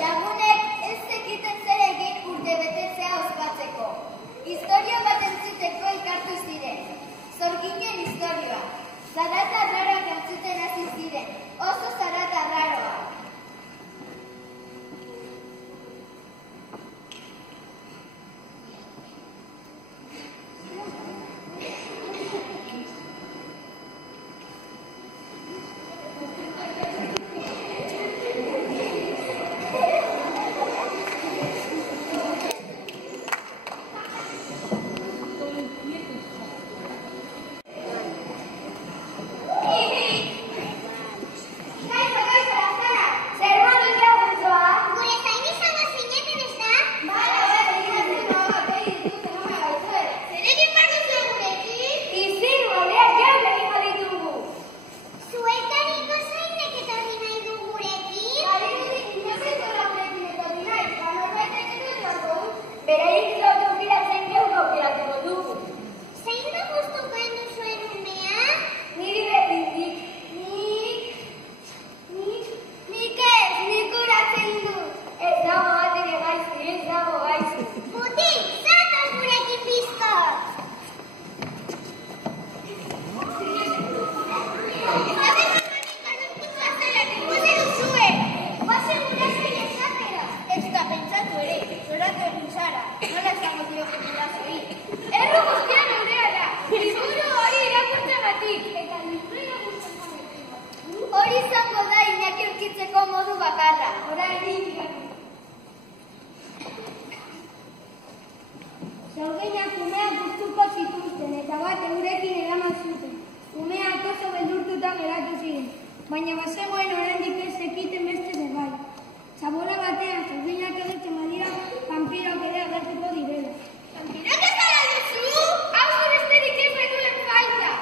lagunek ez zekiten zer egin urtebetetzea ospatzeko. Historio bat entzuteko elkartu ziren. Zorginen historioa. Zarata raroak entzuten hasi ziren. Oso zarata raroa. Hori izango da Iñaki aurkitzeko modu bakarra. Zorginak umeak gustuko zituzten eta bat eurekin eraman zuten. Umeak oso beldurtuta geratu ziren, baina bazegoen oraindik ez zekiten beste zerbait. Txabola batean zorginak egitzen badira vampiroak ere agertuko direla. Vampiroak ez dara duzu? Hau besterik ez baituen falta.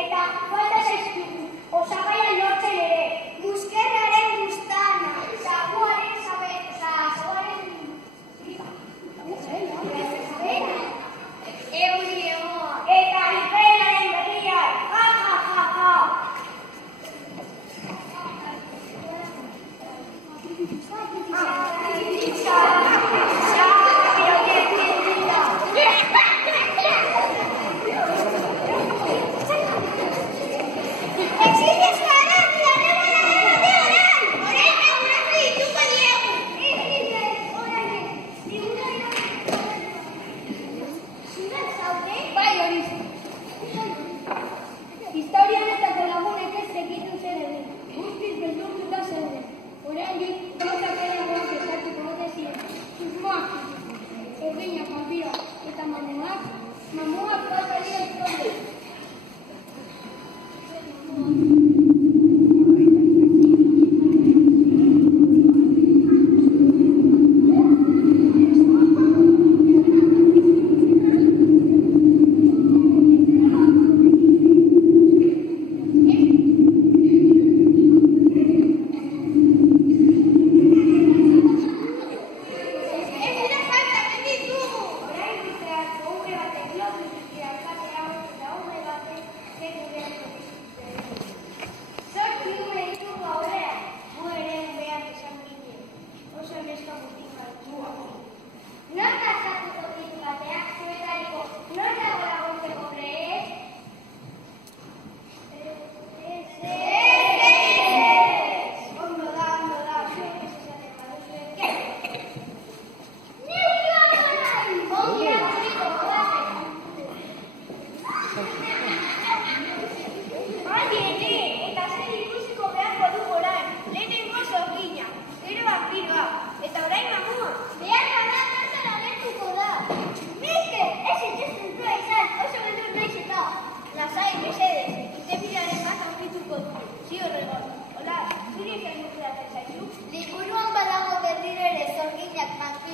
Eta falta zaizkigu, osagaia lortzen ere, buskerraren guztana, zagoaren zagoaren eta ipenaren berriak, ja, ja, ja, ja. Historianetako lagunek ez segitu zer egin, guztiz beldurtuta zeuden. Oraindik gauzak ere gertatuko ote ziren.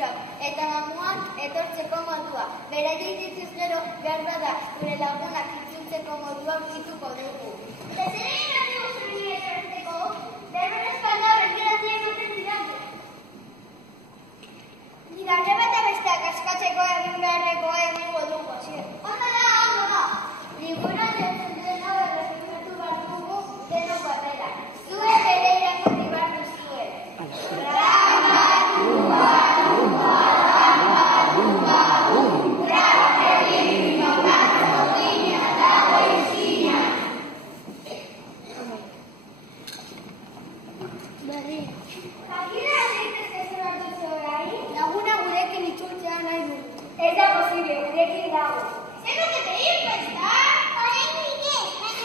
itxurak eta mamuan etortzeko modua. Beraia iritziz gero behar bada gure lagunak itzultzeko modua aurkituko dugu. Eta zer egin hori guzturi etortzeko? Berberaz banda bergerazia ematen didate. Nidare bat abesteak askatzeko egin beharrekoa egingo dugu. Ondo da. Liburuan zentzen dena berrezimatu behar dugu denok batera. Zuek ere irakurri behar duzue. Laguna gurekin itzultzea nahi du. Ez da posible, gurekin dago. Zer dukete irko, ez da? Horein ike, baina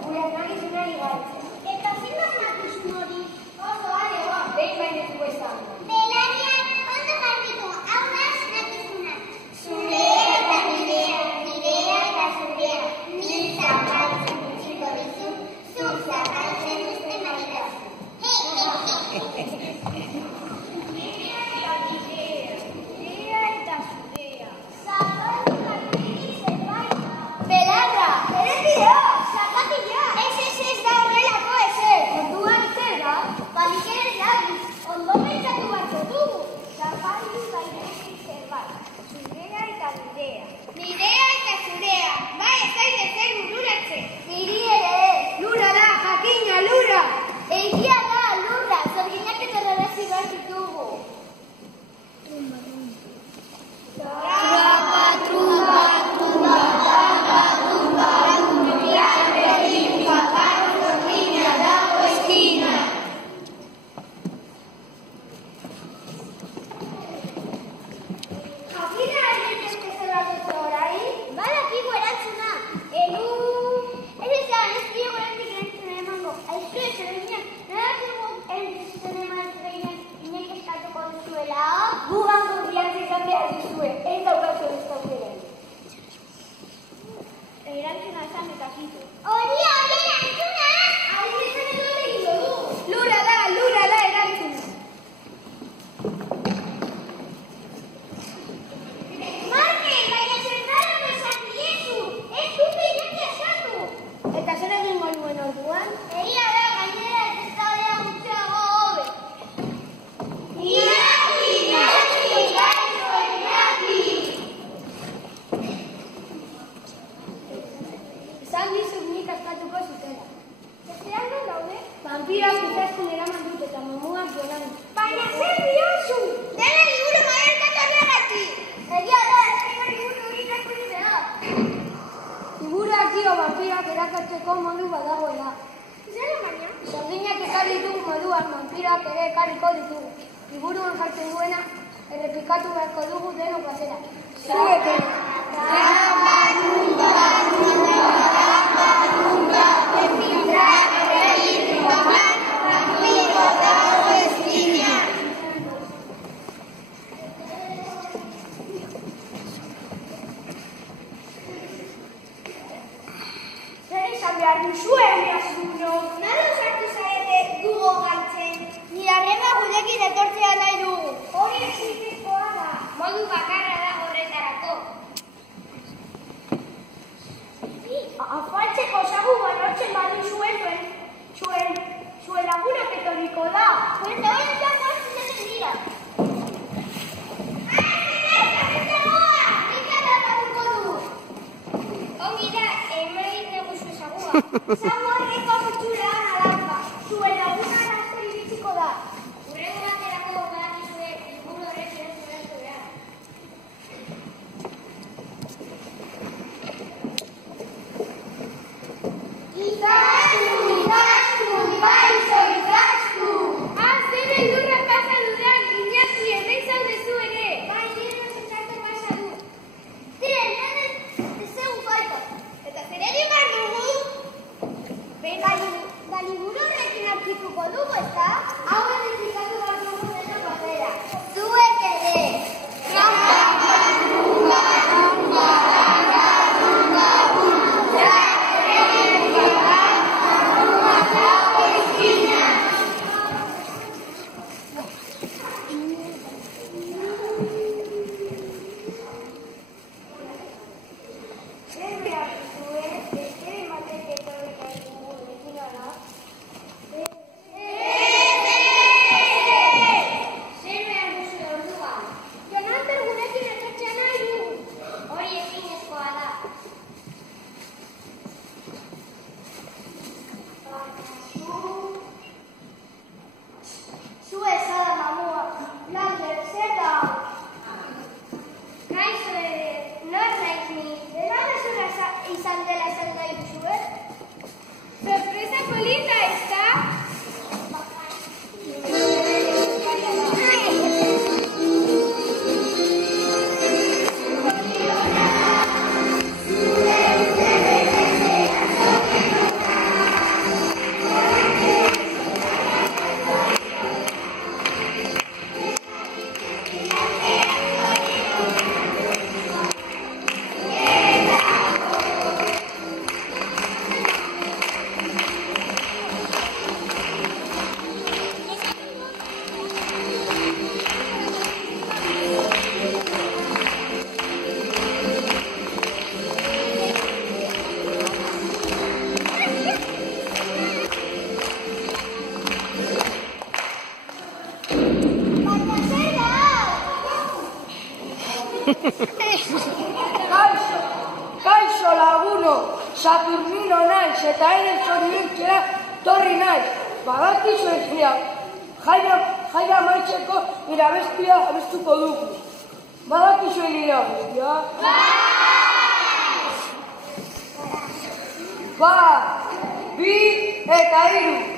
gure asmakizuna igartzen. Eta zer asmakizun hori? Oso, areoa, behin bainetuko izan. Belarian, ondo garbitu, hau da asmakizuna. Zurea eta nirea, nirea eta zurea. Ni zapaltzen utziko dizu, zu zapaltzen uste maitazu. Belarra! Eren bideo! Zapatila! Ez da horrelako ezer! Orduan zer da? Balik ere lagiz! Ondo pentsatu batko dugu! Zapatila bainekin zerbait. Zurea eta nirea. Nirea eta zurea! Ba ez zain ezer bururatzen! Niri ere ez! Lura da! Jakina, lura! Egia da, lurra! Zorginak eta rarazi behar ditugu! Trapa, trupa, trupa, trapa, trupa, trupa, trupa, zorgina dago eskina. Jakina egin eskezeratuko orain? Badakigu erantzuna. Elu... Ez diego erantik erantzuna emango. Aiztu ez erantzuna. Nadakigu entzuten emantzreinen inek eskatuko duzuela. Gugango biantzak izan behar duzue. Ez daukatzu ez daukeren. Erantzuna esan eta zitu. Hori erantzuna! Hau izan edo egin du. Lura da erantzuna. Marke, baina zertara esan diezu. Ez dute ireki esatu. Eta zer egingo nuen orduan? Egia da, gainera ez da hori gutxiago hobe. Iraki! Esan dizut nik askatuko zutela. Zezean non daude? Vampiroak ikaskun eraman dut eta mamuak joan. Baina zer diozu? Dela liburu maherkatu horregatik! Egia da, eskena liburu hori irakurri behar. Liburuak dio vampiroak erakatzeko modu badagoela. Zero baina? Zorginak ekarri ditugu moduan, vampiroak ere ekarriko ditugu. Liburuan jartzen duena, errepikatu beharko dugu denok batera. Zuek ere. Trapa, trupa, trupa, trapa, trupa, epitra, erreirriba, vampiro dago eskina. Zer izan behar duzue, meazuno? Nara sartu zarete dugo gaitzen. Ni arreba gurekin etortzea nahi dugu. Hori exitekoa da. Modu bakarra da horretarako. Afaltzeko zagu banortzen badu zuen lagunak etorriko da. Eta hori zago zuzen dira. Ongi da, egin neguzu zagua. Zago horreko mutxura naranba. Zuen laguna nazte iritsiko da. Urrego baterako badakizue liburu horrek erantzunatu behar. Ikastu! Zer beldurra pasa dudan, Iñaki, hemen zaudezu ere. Bai, nire zentzatu pasa du. Tira, hemen ez zeu falta. Eta zer egin behar dugu? Da liburu horrekin aurkituko dugu, ezta? Hau errepikatu behar dugu denok batera. Zuek ere! Esquina. polita, ezta? Kaixo laguno, Saturnino naiz, eta ere zoriontzea torri naiz. Badakizu ezia, jaia maitzeko nire abestia abestuko dugu. Badakizu nire abestia? Bat, bi eta hiru.